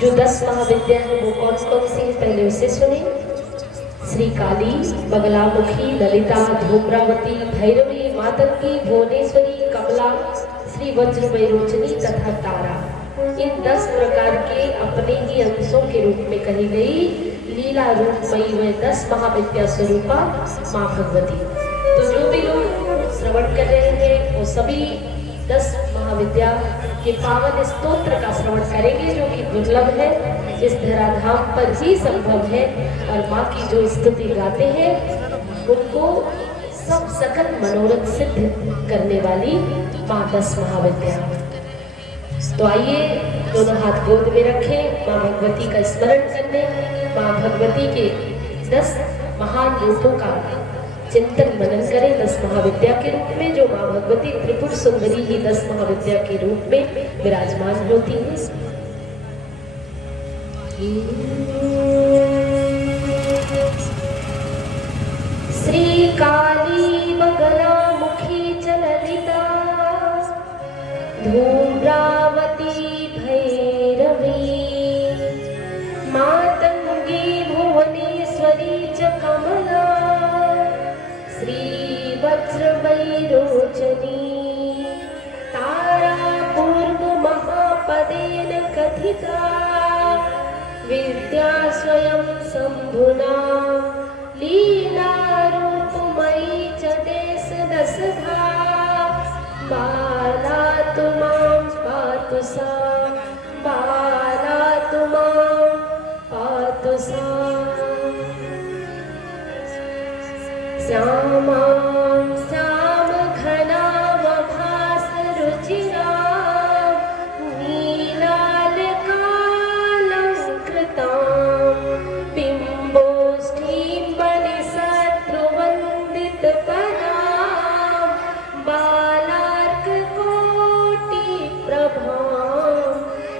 जो 10 महाविद्या है वो कौन कौन सी है, पहले उसे सुने। श्री काली, बगलामुखी, ललिता, धूम्रावती, भैरवी, मातंगी, भुवनेश्वरी, कमला, श्री वज्र वैरोचनी तथा तारा। इन 10 प्रकार के अपने ही अंशों के रूप में कही गई लीला रूपमयी व 10 महाविद्या स्वरूपा माँ भगवती। तो जो भी लोग श्रवण कर रहे हैं वो सभी 10 महाविद्या के पावन स्तोत्र का श्रवण करेंगे, जो कि दुर्लभ है, इस धराधाम पर ही संभव है। और माँ की जो स्तुति गाते हैं उनको सब सकल मनोरथ सिद्ध करने वाली माँ 10 महाविद्या। तो आइए दोनों हाथ गोद में रखें, माँ भगवती का स्मरण करने, माँ भगवती के 10 महान रूपों का चिंतन मनन करें 10 महाविद्या के रूप में, जो माँ भगवती त्रिपुर सुंदरी ही 10 महाविद्या के रूप में विराजमान होती है। श्री काली, बगलामुखी च ललिता, धूम्रावती, भैरवी, मातंगी, भुवनेश्वरी च कमला, श्री वज्र वैरोचनी, तारा पूर्व महापदेन कथिता, विद्या स्वयं शंभुना, लीला रूपमयी च देश दशधा, बाला तु मां पातु सा, बाला तु मां पातु सा। श्यामां श्याम घनावभास रुचिरा, नीलालकालंकृतां, बिम्बोष्ठीं बलिशत्रुवन्दितपदां, बालार्ककोटिप्रभां,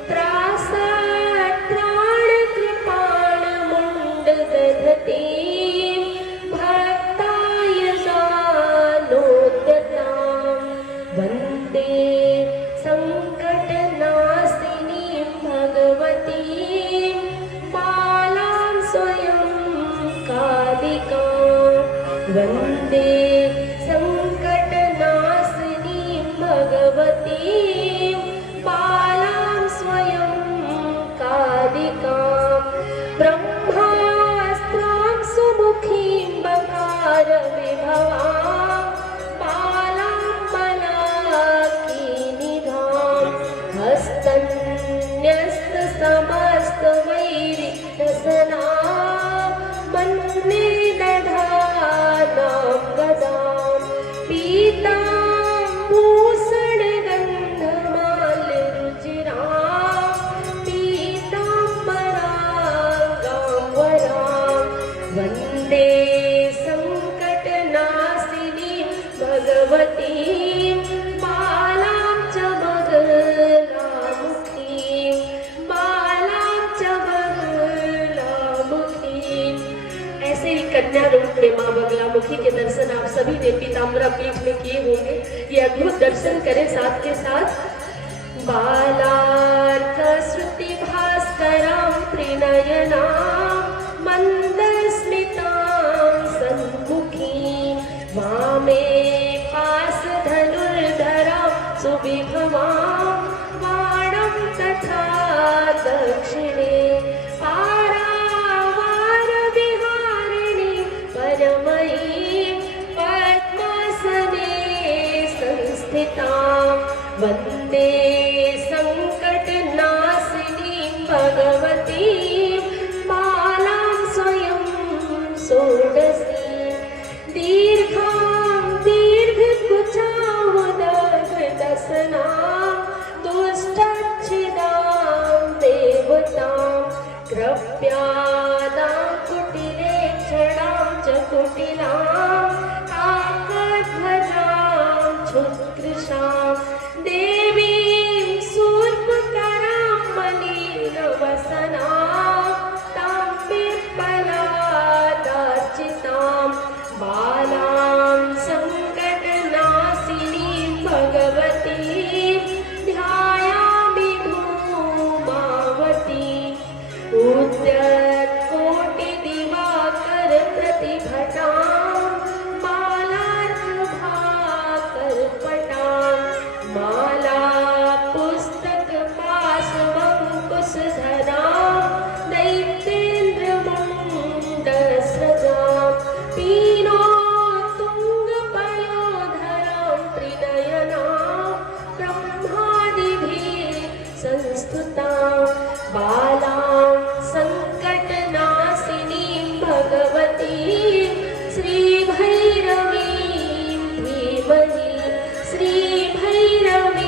त्रासत्राणकृपाणमुण्डदधतीं, भक्ताय सानोद्यतां, वन्दे सङ्कटनाशिनीं भगवतीं, बालां स्वयं कालिकां, वन्दे सङ्कटनाशिनीं भगवतीं, बालां स्वयं कालिकां, ब्रह्मास्त्रां सुमुखीं बकारविभवां, बालां बलाकीनिधां, हस्तन्यस्तसमस्तवैरिदशनां, मन्ये दधानां गदां, पीताम्भूषणगन्धमाल्यरुचिरां, पीताम्बराङ्गाम्बरां, वन्दे सङ्कटनाशिनीं भगवतीं, बालां च बगलामुखीं, बालां च बगलामुखीं। ऐसे ही कन्या रूप में माँ बगलामुखी के दर्शन आप सभी ने पीताम्बरा पीठ में किए होंगे। ये अद्भुत दर्शन करें साथ के साथ। बालार्कश्रुति भास्करां त्रिनयनां, मन्दस्मितां सन्मुखीं, वामे पाशधनुर्धरां सुविभवां, बाणं तथा दक्षिणे पारावारविहारिणीं परमयीं, पद्मासने संस्थितां, वन्दे सङ्कटनाशिनीं भगवतीं, संस्थितां बालां संकटनाशिनीं भगवतीं श्रीभैरवीं धीमहि श्रीभैरवीं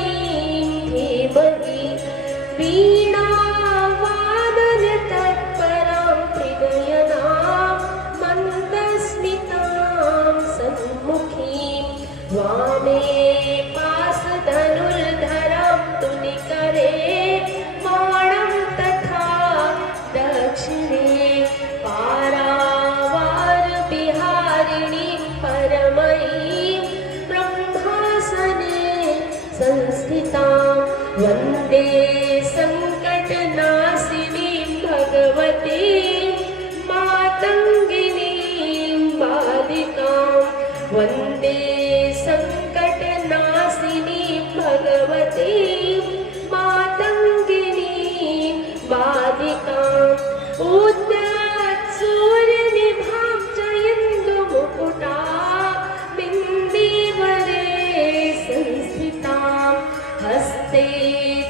धीमहि वीणावादनतत्परां त्रिनयनां मन्दस्मितां सन्मुखीं वामे पाशधनुर्धरं तुनिकरे बाणं तथा दक्षिणे पारावारविहारिणीं परमयीं ब्रह्मासने संस्थितां वन्दे सङ्कटनाशिनीं भगवतीं मातङ्गिनीं बालिकां वन्दे सङ्कटनाशिनीं भगवतीं मातङ्गिनीं बालिकाम् उद्यात्सूर्यनिभां जयन्दुमुकुटा बिन्दीवरे संस्थितां हस्ते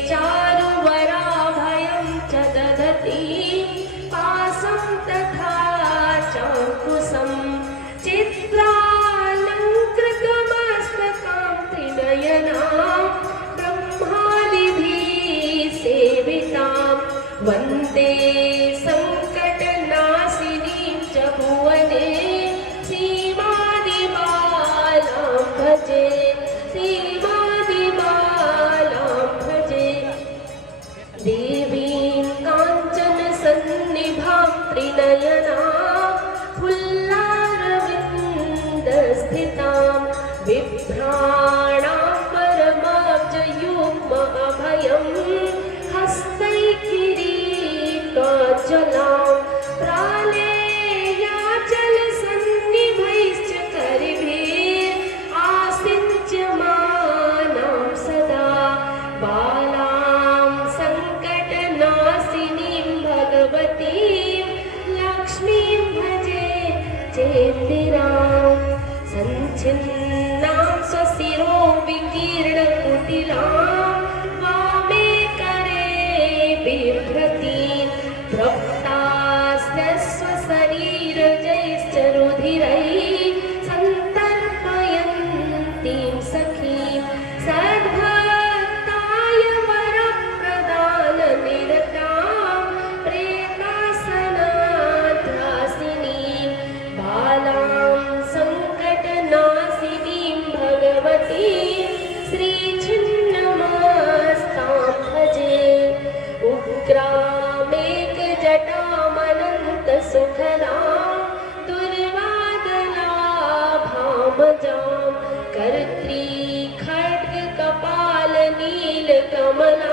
चारुवराभयं च ददती पाशं तथा चाङ्कुशं चित्रालङ्कृतमस्तकां त्रिनयनां ब्रह्मादिभिः सेवितां वन्दे सङ्कटनाशिनीं च भुवने सीमादिबालां भजे सीमादिबालां भजे देवीं काञ्चनसन्निभां त्रिनयनां फुल्लारविन्दस्थितां बिभ्राणां परमाब्जयुग्मअभयं हस्तैकिरीटोज्ज्वलां प्रालेयाचलसन्निभैश्च करभिः आसिञ्च्यमानां सदा बालां सङ्कटनाशिनीं भगवतीं लक्ष्मीं भजे चेन्दिरां सञ्छिन्नां स्वशिरो विकीर्णकुटिलां वामे करे बिभ्रतीं स्वशरीरजैश्च रुधिरैः सन्तर्पयन्तीं सखीं सद्भक्ताय वरप्रदाननिरतां प्रेतासनाध्यासिनीं बालां सङ्कटनाशिनीं भगवतीं श्रीछिन्नमस्तां भजे उग्रामेकजटामनन्तसुखदां दुर्वादलाभामजां कर्त्री खड्गकपालनीलकमलां